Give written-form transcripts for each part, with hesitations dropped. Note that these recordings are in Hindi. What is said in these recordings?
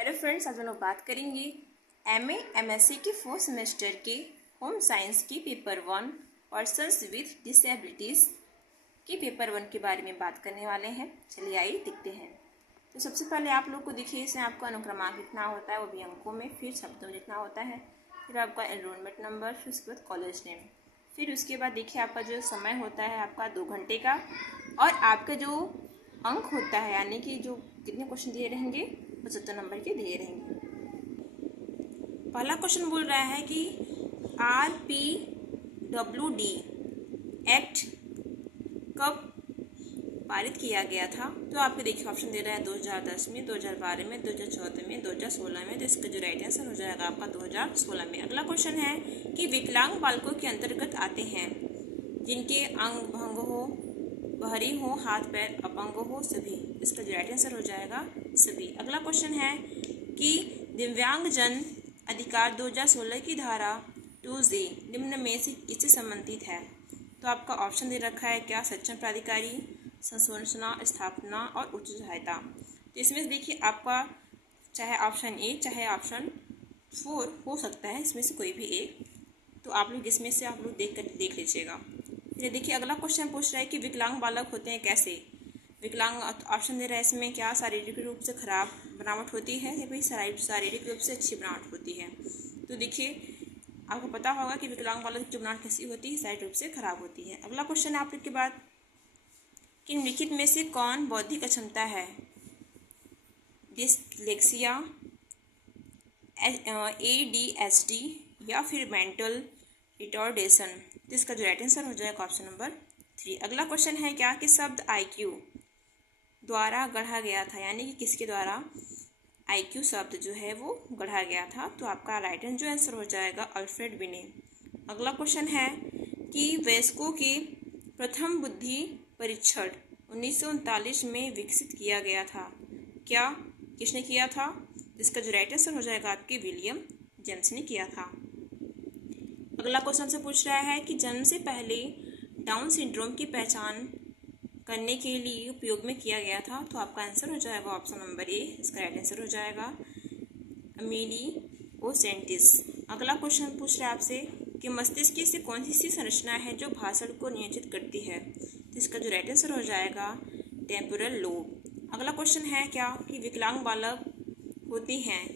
हेलो फ्रेंड्स, आज हम लोग बात करेंगे एमए एमएससी के फोर्थ सेमेस्टर के होम साइंस की पेपर 1 पर्सन्स विथ डिसेबिलिटीज़ के पेपर 1 के बारे में बात करने वाले हैं। चलिए आइए देखते हैं। तो सबसे पहले आप लोग को देखिए, इसमें आपका अनुक्रमांक लिखना होता है, वो भी अंकों में, फिर शब्दों में लिखना होता है, फिर आपका एनरोलमेंट नंबर, फिर उसके बाद कॉलेज नेम, फिर उसके बाद देखिए आपका जो समय होता है आपका 2 घंटे का, और आपका जो अंक होता है यानी कि जो कितने क्वेश्चन दिए रहेंगे 75 नंबर के दिए रहेंगे। पहला क्वेश्चन बोल रहा है कि RPWD एक्ट कब पारित किया गया था। तो आपके देखिए ऑप्शन दे रहा है 2010 में, 2012 में, 2014 में, 2016 में। तो इसका जो राइट आंसर हो जाएगा आपका 2016 में। अगला क्वेश्चन है कि विकलांग बालकों के अंतर्गत आते हैं जिनके अंग भंग हो, बहरी हो, हाथ पैर अपंग हो, सभी। इसका जो राइट आंसर हो जाएगा सभी। अगला क्वेश्चन है कि दिव्यांगजन अधिकार 2016 की धारा 2G निम्न में से किससे संबंधित है। तो आपका ऑप्शन दे रखा है क्या, सक्षम प्राधिकारी, संरचना, स्थापना और उच्च सहायता। तो इसमें देखिए आपका चाहे ऑप्शन ए चाहे ऑप्शन 4 हो सकता है, इसमें से कोई भी एक। तो आप लोग इसमें से आप लोग देख लीजिएगा। फिर देखिए अगला क्वेश्चन पूछ रहा है कि विकलांग बालक होते हैं कैसे। विकलांग ऑप्शन दे रहा है इसमें क्या, शारीरिक रूप से खराब बनावट होती है या फिर शारीरिक रूप से अच्छी बनावट होती है। तो देखिए आपको पता होगा कि विकलांग बालक की बनावट कैसी होती है, शारीरिक रूप से खराब होती है। अगला क्वेश्चन है आप लोग के बाद कि निम्नलिखित में से कौन बौद्धिक अक्षमता है, डिस्लेक्सिया, ADHD या फिर मेंटल रिटार्डेशन। तो इसका जो राइट आंसर हो जाएगा ऑप्शन नंबर 3। अगला क्वेश्चन है क्या कि शब्द IQ द्वारा गढ़ा गया था, यानी कि किसके द्वारा IQ शब्द जो है वो गढ़ा गया था। तो आपका राइट जो आंसर हो जाएगा अल्फ्रेड बिने। अगला क्वेश्चन है कि वयस्कों के प्रथम बुद्धि परीक्षण 1939 में विकसित किया गया था, क्या, किसने किया था। इसका जो राइट आंसर हो जाएगा आपके विलियम जेम्स ने किया था। अगला क्वेश्चन से पूछ रहा है कि जन्म से पहले डाउन सिंड्रोम की पहचान करने के लिए उपयोग में किया गया था। तो आपका आंसर हो जाएगा ऑप्शन नंबर ए, इसका राइट आंसर हो जाएगा अमेलियोसेंटिस। अगला क्वेश्चन पूछ रहा है आपसे कि मस्तिष्क से कौन सी संरचना है जो भाषण को नियंत्रित करती है। तो इसका जो राइट आंसर हो जाएगा टेम्पोरल लोब। अगला क्वेश्चन है क्या कि विकलांग बालक होते हैं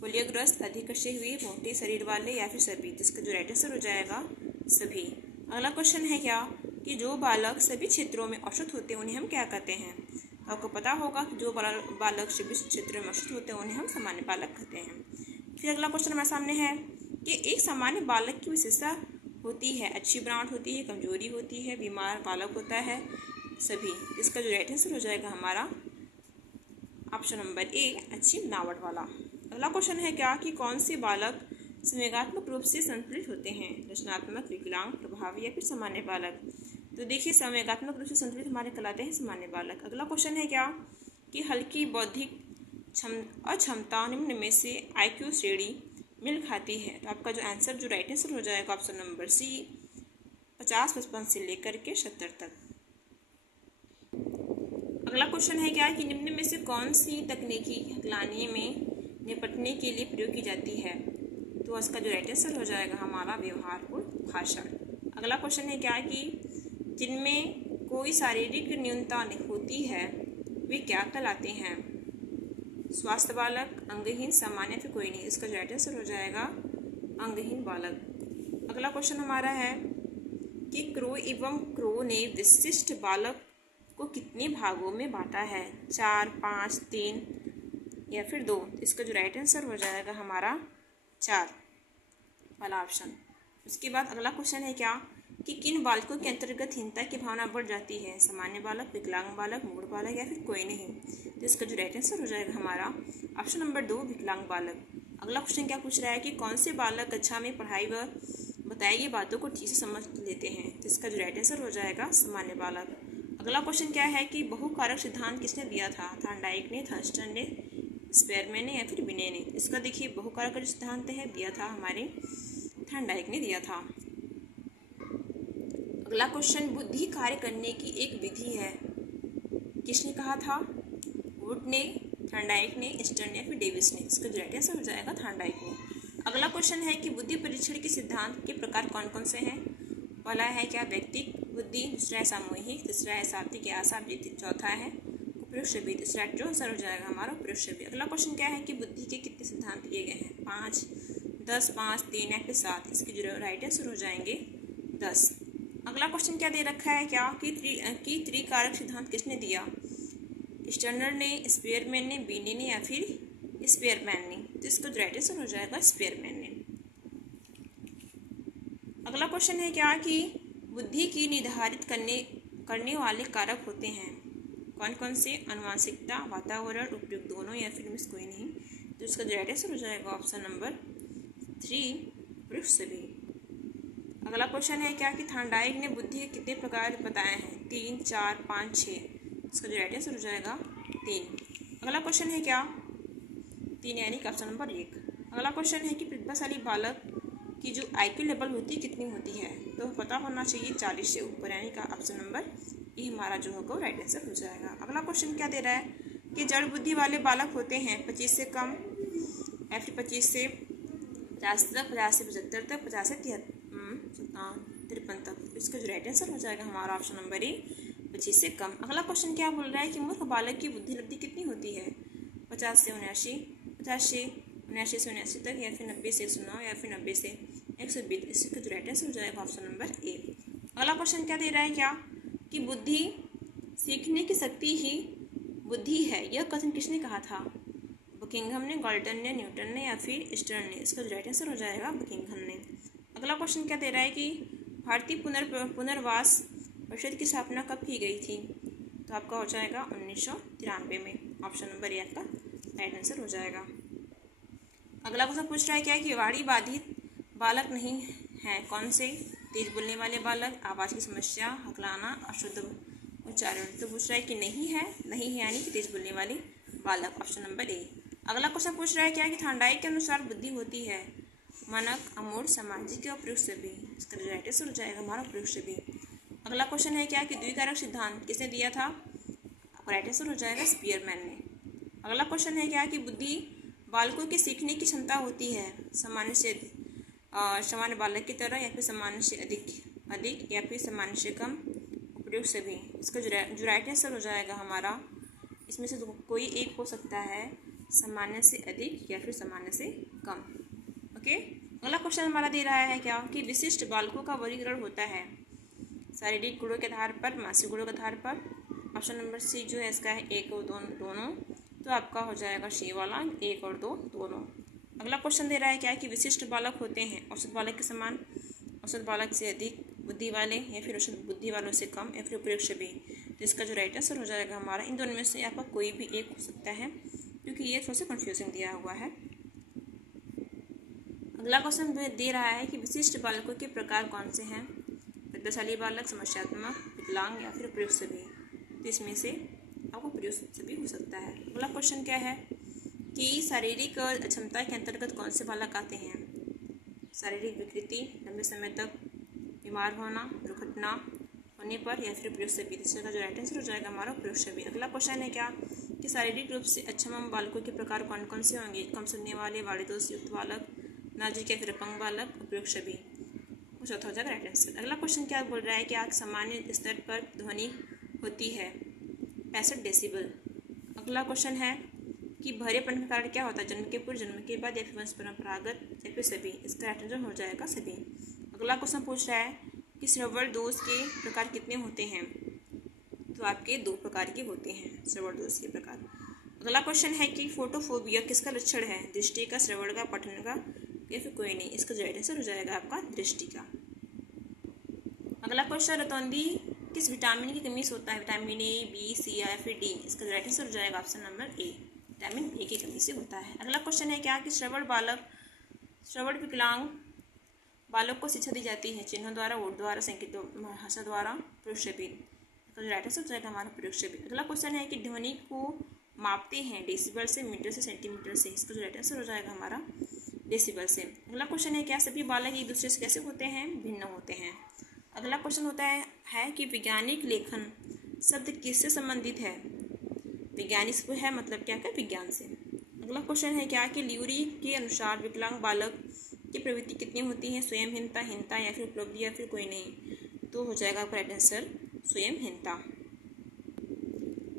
पोलियोग्रस्त, अधिक कसे हुए, मोटे शरीर वाले या फिर सभी। जिसका जो राइट आंसर हो जाएगा सभी। अगला क्वेश्चन है क्या कि जो बालक सभी क्षेत्रों में औसत होते हैं उन्हें हम क्या कहते हैं। आपको पता होगा कि जो बालक सभी क्षेत्रों में औसत होते हैं उन्हें हम सामान्य बालक कहते हैं। फिर अगला क्वेश्चन हमारे सामने है कि एक सामान्य बालक की विशेषता होती है, अच्छी बनावट होती है, कमजोरी होती है, बीमार बालक होता है, सभी। इसका जो राइट आंसर हो जाएगा हमारा ऑप्शन नंबर ए, अच्छी बनावट वाला। अगला क्वेश्चन है क्या कि कौन से बालक संवेगात्मक रूप से संतुलित होते हैं, रचनात्मक, विकलांग, प्रभावी या फिर सामान्य बालक। तो देखिए संवेगात्मक रूप से संतुलित हमारे कहलाते हैं सामान्य बालक। अगला क्वेश्चन है क्या कि हल्की बौद्धिक अक्षमता निम्न में से IQ श्रेणी मिल खाती है। तो आपका जो आंसर जो राइट आंसर हो जाएगा ऑप्शन नंबर सी, 50-55 से लेकर के 70 तक। अगला क्वेश्चन है क्या कि निम्न में से कौन सी तकनीकी हकलाने में निपटने के लिए प्रयोग की जाती है। तो इसका जो राइट आंसर हो जाएगा हमारा व्यवहारपूर्ण भाषण। अगला क्वेश्चन है क्या कि जिनमें कोई शारीरिक न्यूनता होती है वे क्या कहलाते हैं, स्वास्थ्य बालक, अंगहीन, सामान्य, फिर कोई नहीं। इसका जो राइट आंसर हो जाएगा अंगहीन बालक। अगला क्वेश्चन हमारा है कि क्रो एवं क्रो ने विशिष्ट बालक को कितने भागों में बांटा है, 4, 5, 3 या फिर 2। इसका जो राइट आंसर हो जाएगा हमारा 4 वाला ऑप्शन। उसके बाद अगला क्वेश्चन है क्या कि किन बालकों के अंतर्गत हीनता की भावना बढ़ जाती है, सामान्य बालक, विकलांग बालक, मूढ़ बालक या फिर कोई नहीं। तो इसका जो राइट आंसर हो जाएगा हमारा ऑप्शन नंबर 2, विकलांग बालक। अगला क्वेश्चन क्या पूछ रहा है कि कौन से बालक कक्षा में पढ़ाई व बताई गई बातों को ठीक से समझ लेते हैं। तो इसका जो राइट आंसर हो जाएगा सामान्य बालक। अगला क्वेश्चन क्या है कि बहुकारक सिद्धांत किसने दिया था, थॉर्नडाइक ने, थर्स्टन ने, स्पेरमैन ने या फिर बिने ने। इसका देखिए बहुकारक का जो सिद्धांत है दिया था हमारे थॉर्नडाइक ने दिया था। अगला क्वेश्चन बुद्धि कार्य करने की एक विधि है, किसने कहा था, वुड ने, थार्नडाइक ने, स्टर्न या फिर डेविस ने? इसका जो राइट आंसर हो जाएगा थार्नडाइक ने। अगला क्वेश्चन है कि बुद्धि परीक्षण के सिद्धांत के प्रकार कौन कौन से हैं? पहला है क्या व्यक्तिक बुद्धि, दूसरा है सामूहिक, तीसरा है सात्विक या असात्विक, चौथा है उपयुक्त सभी। तीसरा जो आंसर हो जाएगा हमारा उपयुक्त सभी। अगला क्वेश्चन क्या है कि बुद्धि के कितने सिद्धांत दिए गए हैं? 5, 10, 5, 3 या फिर 7? इसके जो राइट आंसर हो जाएंगे 10। अगला क्वेश्चन क्या दे रखा है क्या कि त्रिकारक सिद्धांत किसने दिया? स्टर्नर ने, स्पेयरमैन ने, बीने ने या फिर स्पेयरमैन ने? तो इसका जो राइट आंसर हो जाएगा स्पेयरमैन ने। अगला क्वेश्चन है क्या कि बुद्धि की निर्धारित करने वाले कारक होते हैं? कौन कौन से? आनुवंशिकता, वातावरण, उपयुक्त दोनों या फिर मिस कोई नहीं? तो इसका जो राइट आंसर हो जाएगा ऑप्शन नंबर 3 उपयुक्त सभी। अगला क्वेश्चन है क्या कि थार्नडाइक ने बुद्धि के कितने प्रकार बताए हैं? 3, 4, 5, 6? इसका जो राइट आंसर हो जाएगा 3। अगला क्वेश्चन है क्या? 3 यानी कि ऑप्शन नंबर 1। अगला क्वेश्चन है कि प्रतिभाशाली बालक की जो IQ लेवल होती है कितनी होती है? तो पता होना चाहिए 40 से ऊपर, यानी कि ऑप्शन नंबर ये हमारा जो होगा राइट आंसर हो जाएगा। अगला क्वेश्चन क्या दे रहा है कि जड़ बुद्धि वाले बालक होते हैं 25 से कम या फिर 25 से 50 तक, 50 से 75 तक, 50 से 53 तक? इसका जो राइट आंसर हो जाएगा हमारा ऑप्शन नंबर ए 25 से कम। अगला क्वेश्चन क्या बोल रहा है कि मूर्ख बालक की बुद्धि लब्धि कितनी होती है? 50 से 79, 50 से 79 से 79 तक, या फिर 90 से 109 या फिर 90 से 120? इसका जो राइट आंसर हो जाएगा ऑप्शन नंबर ए। अगला क्वेश्चन क्या दे रहा है क्या कि बुद्धि सीखने की शक्ति ही बुद्धि है, यह कथन किसने कहा था? बकिंघम ने, गाल्टन ने, न्यूटन ने या फिर स्टर्न ने? इसका जो राइट आंसर हो जाएगा बकिंघम ने। अगला क्वेश्चन क्या दे रहा है कि भारतीय पुनर्वास परिषद की स्थापना कब की गई थी? तो आपका हो जाएगा 1993 में। ऑप्शन नंबर ए आपका राइट आंसर हो जाएगा। अगला क्वेश्चन पूछ रहा है क्या कि वाणी बाधित बालक नहीं है कौन से? तेज बोलने वाले बालक, आवाज़ की समस्या, हकलाना, अशुद्ध उच्चारण? तो पूछ रहा है कि नहीं है यानी कि तेज बोलने वाले बालक, ऑप्शन नंबर ए। अगला क्वेश्चन पूछ रहा है क्या कि थार्नडाइक के अनुसार बुद्धि होती है मानक, अमूर्त, सामाजिक या उपयुक्त सभी? इसका राइट आंसर हो जाएगा हमारा उपयुक्त सभी। अगला क्वेश्चन है क्या कि द्विकारक सिद्धांत किसने दिया था? राइट आंसर हो जाएगा स्पीयरमैन ने। अगला क्वेश्चन है क्या कि बुद्धि बालकों की सीखने की क्षमता होती है सामान्य बालक की तरह, या फिर सामान्य से अधिक या फिर सामान्य से कम, उपयुक्त सभी? इसका जो राइट आंसर हो जाएगा हमारा, इसमें से कोई एक हो सकता है, सामान्य से अधिक या फिर सामान्य से कम। ओके। अगला क्वेश्चन हमारा दे रहा है क्या कि विशिष्ट बालकों का वर्गीकरण होता है शारीरिक गुणों के आधार पर, मानसिक गुणों के आधार पर? ऑप्शन नंबर सी जो है इसका है 1 और 2 दोनों। तो आपका हो जाएगा सी वाला 1 और 2 दोनों। अगला क्वेश्चन दे रहा है क्या कि विशिष्ट बालक होते हैं औसत बालक के समान, औसत बालक से अधिक बुद्धि वाले, या फिर औसत बुद्धि वालों से कम, या फिर उपयुक्त सभी? तो इसका जो राइट आंसर हो जाएगा हमारा इन दोनों में से आपका कोई भी एक हो सकता है, क्योंकि ये थोड़ा सा कन्फ्यूजिंग दिया हुआ है। अगला क्वेश्चन दे रहा है कि विशिष्ट बालकों के प्रकार कौन से हैं? प्रतिभाशाली बालक, समस्यात्मक, विकलांग या फिर उपयुक्त सभी? तो इसमें से आपको उपयुक्त सभी हो सकता है। अगला क्वेश्चन क्या है कि शारीरिक अक्षमता के अंतर्गत कौन से बालक आते हैं? शारीरिक विकृति, लंबे समय तक बीमार होना, दुर्घटना होने पर, या फिर उपयुक्त सभी? इसका जो राइट आंसर हो जाएगा हमारा उपयुक्त सभी। अगला क्वेश्चन है क्या कि शारीरिक रूप से अक्षम बालकों के प्रकार कौन कौन से होंगे? कम सुनने वाले, वाणी दोष युक्त बालक, नाजुक या फिर अपंग बालक, उपयुक्त सभी? वो चौथा हो जाएगा राइट आंसर। अगला क्वेश्चन क्या बोल रहा है कि आग सामान्य स्तर पर ध्वनि होती है 65 डेसिबल। अगला क्वेश्चन है कि भरेपन का कारण क्या होता है? जन्म के पूर्व, जन्म के बाद, या फिर वंश परंपरागत, या फिर सभी? इसका राइट आंसर हो जाएगा सभी। अगला क्वेश्चन पूछ रहा है कि श्रवण दोष के प्रकार कितने होते हैं? तो आपके 2 प्रकार के होते हैं श्रवण दोष के प्रकार। अगला क्वेश्चन है कि फोटोफोबिया किसका लक्षण है? दृष्टि का, श्रवण का, पठन का, या फिर कोई नहीं? इसका राइट आंसर हो जाएगा आपका दृष्टि का। अगला क्वेश्चन रतौंधी किस विटामिन की कमी से होता है? विटामिन ए, बी, सी या फिर डी? इसका राइट आंसर हो जाएगा option number A, vitamin A की कमी से होता है। अगला क्वेश्चन है क्या कि श्रवण विकलांग बालक को शिक्षा दी जाती है चिन्हों द्वारा, वोट द्वारा, संकेतों, भाषा द्वारा, प्रयोग शब्द? इसका राइट आंसर हो जाएगा हमारा प्रयोग शब्द। अगला क्वेश्चन है कि ध्वनि को मापते हैं डेसिबल से, मीटर से, सेंटीमीटर से? इसका जो राइट आंसर हो जाएगा हमारा डेसिबल से। अगला क्वेश्चन है क्या सभी बालक एक दूसरे से कैसे होते हैं? भिन्न होते हैं। अगला क्वेश्चन होता है कि वैज्ञानिक लेखन शब्द किससे संबंधित है? वैज्ञानिक से है मतलब क्या क्या विज्ञान से। अगला क्वेश्चन है क्या कि ल्यूरी के अनुसार विकलांग बालक की प्रवृत्ति कितनी होती है, स्वयंहीनता, हीनता या फिर उपलब्धि या फिर कोई नहीं। तो हो जाएगा आपका राइट आंसर स्वयंहीनता।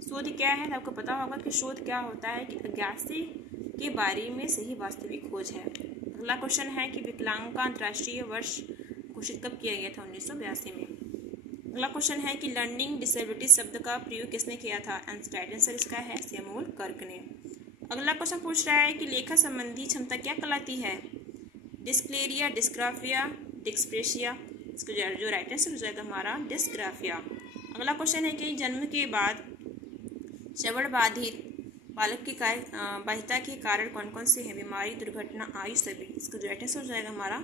शोध क्या है, आपको पता होगा कि शोध क्या होता है कि अज्ञासी के बारे में सही वास्तविक खोज है। अगला क्वेश्चन है कि विकलांग का अंतर्राष्ट्रीय वर्ष घोषित कब किया गया था, 1982 में। अगला क्वेश्चन है कि लर्निंग डिसेबिलिटी शब्द का प्रयोग किसने किया था, राइट आंसर इसका है सैमुअल कर्क ने। अगला क्वेश्चन पूछ रहा है कि लेखा संबंधी क्षमता क्या कहलाती है, डिस्क्लेरिया, डिस्ग्राफिया, डिस्प्रेसिया। इसका जो राइट आंसर हो जाएगा हमारा डिस्ग्राफिया। अगला क्वेश्चन है कि जन्म के बाद श्रवण बाधित बालक की बाधिता के कारण कौन कौन से हैं, बीमारी, दुर्घटना, आयु, सभी। इसका जो राइट आंसर हो जाएगा हमारा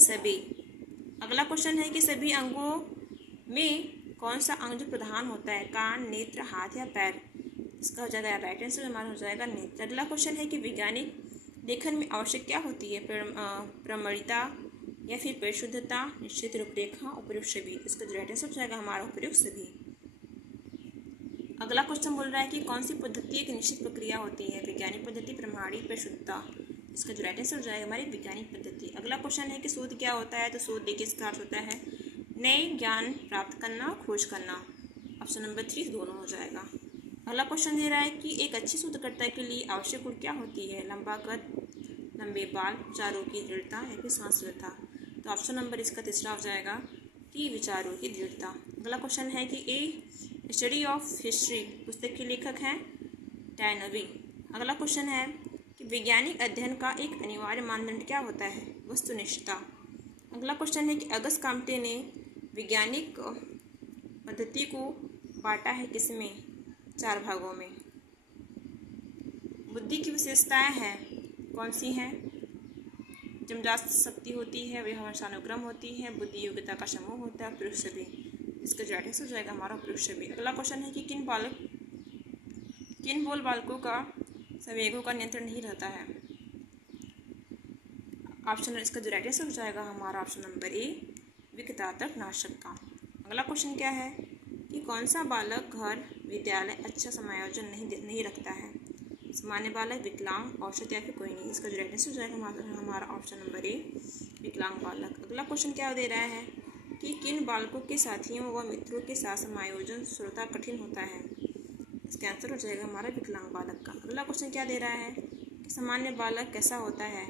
सभी। अगला क्वेश्चन है कि सभी अंगों में कौन सा अंग जो प्रधान होता है, कान, नेत्र, हाथ या पैर। इसका हो जाएगा राइट आंसर हमारा हो जाएगा नेत्र। अगला क्वेश्चन है कि वैज्ञानिक लेखन में आवश्यक क्या होती है, प्रमाणिकता या फिर परिशुद्धता, निश्चित रूपरेखा, उपयुक्त छवि। इसका जो राइट आंसर हो जाएगा हमारा उपयुक्त छवि। अगला क्वेश्चन बोल रहा है कि कौन सी पद्धति एक निश्चित प्रक्रिया होती है, वैज्ञानिक पद्धति, प्रमाणिक, परिशुद्धता। इसका जो राइट आंसर हो जाएगा हमारी वैज्ञानिक पद्धति। अगला क्वेश्चन है कि शोध क्या होता है, तो शोध देखिए इसका अर्थ होता है नए ज्ञान प्राप्त करना, खोज करना। ऑप्शन नंबर 3 दोनों हो जाएगा। अगला क्वेश्चन दे रहा है कि एक अच्छे शोधकर्ता के लिए आवश्यक गुण क्या होती है, लंबा कद, लंबे बाल, विचारों की दृढ़ता या फिर सांस्कृतिकता। तो ऑप्शन नंबर इसका तीसरा हो जाएगा कि विचारों की दृढ़ता। अगला क्वेश्चन है कि ए स्टडी ऑफ हिस्ट्री पुस्तक के लेखक हैं टैनवी। अगला क्वेश्चन है कि वैज्ञानिक अध्ययन का एक अनिवार्य मानदंड क्या होता है, वस्तुनिष्ठता। अगला क्वेश्चन है कि अगस्त काम्टे ने वैज्ञानिक पद्धति को बांटा है किसमें, 4 भागों में। बुद्धि की विशेषताएं हैं कौन सी हैं, जन्मजात शक्ति होती है, व्यवहारानुक्रम होती है, बुद्धि योग्यता का समूह होता है, उपयुक्त छवि। इसका जो आंसर हो जाएगा हमारा उपयुक्त छवि। अगला क्वेश्चन है कि किन बोल बालकों का संवेगों का नियंत्रण नहीं रहता है। ऑप्शन इसका जो राइट आंसर हो जाएगा हमारा ऑप्शन नंबर ए, विकटातक नाशक का। अगला क्वेश्चन क्या है कि कौन सा बालक घर विद्यालय अच्छा समायोजन नहीं रखता है, सामान्य बालक, विकलांग, औसत या फिर कोई नहीं। इसका जो राइट आंसर हो जाएगा हमारा ऑप्शन नंबर ए, विकलांग बालक। अगला क्वेश्चन क्या दे रहा है कि किन बालकों के साथियों व मित्रों के साथ समायोजन श्रोता कठिन होता है। इसका आंसर हो जाएगा हमारा विकलांग बालक का। अगला क्वेश्चन क्या दे रहा है कि सामान्य बालक कैसा होता है,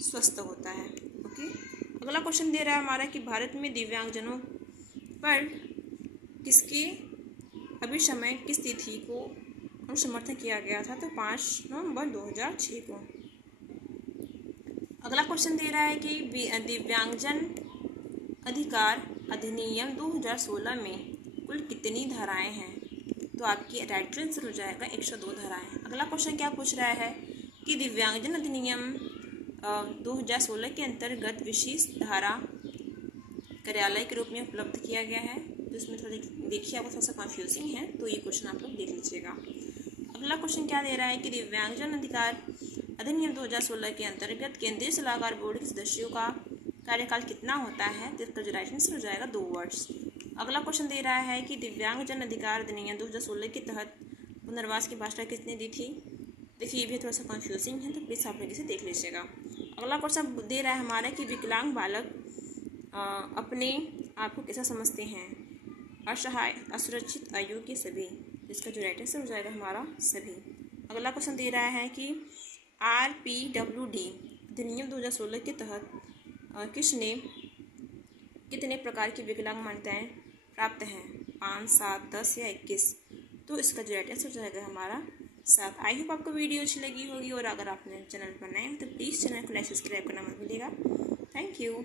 स्वस्थ होता है। ओके। अगला क्वेश्चन दे रहा है हमारा कि भारत में दिव्यांगजनों पर किसके अभिसमय किस तिथि को अनुसमर्थन किया गया था, तो 5 नवंबर 2006 को। अगला क्वेश्चन दे रहा है कि दिव्यांगजन अधिकार अधिनियम 2016 में कुल कितनी धाराएं हैं, तो आपकी राइट आंसर हो जाएगा 102 धाराएं। अगला क्वेश्चन क्या पूछ रहा है कि दिव्यांगजन अधिनियम 2016 के अंतर्गत विशेष धारा कार्यालय के रूप में उपलब्ध किया गया है। तो इसमें थोड़ा देखिए आपको थोड़ा सा कन्फ्यूजिंग है, तो ये क्वेश्चन आप लोग देख लीजिएगा। अगला क्वेश्चन क्या दे रहा है कि दिव्यांगजन अधिकार अधिनियम 2016 के अंतर्गत केंद्रीय सलाहकार बोर्ड के सदस्यों का कार्यकाल कितना होता है, तो इसका जो राइट आंसर हो जाएगा 2 वर्ष। अगला क्वेश्चन दे रहा है कि दिव्यांगजन अधिकार अधिनियम 2016 के तहत पुनर्वास की भाषा किसने दी थी। देखिए ये भी थोड़ा सा कन्फ्यूजिंग है, तो प्लीज़ आप लोग इसे देख लीजिएगा। अगला क्वेश्चन दे रहा है हमारा कि विकलांग बालक अपने आप को कैसा समझते हैं, असहाय, असुरक्षित, अयोग्य, सभी। इसका जो राइट आंसर हो जाएगा हमारा सभी। अगला क्वेश्चन दे रहा है कि RPWD अधिनियम 2016 के तहत किसने कितने प्रकार की विकलांग मान्यताएं प्राप्त हैं, 5, 7, 10 या 21। तो इसका जो राइट आंसर हो जाएगा हमारा 7। आई होप आपको वीडियो अच्छी लगी होगी, और अगर आपने चैनल पर नए हैं तो प्लीज़ चैनल को लाइक सब्सक्राइब करना मत भूलिएगा। Thank you.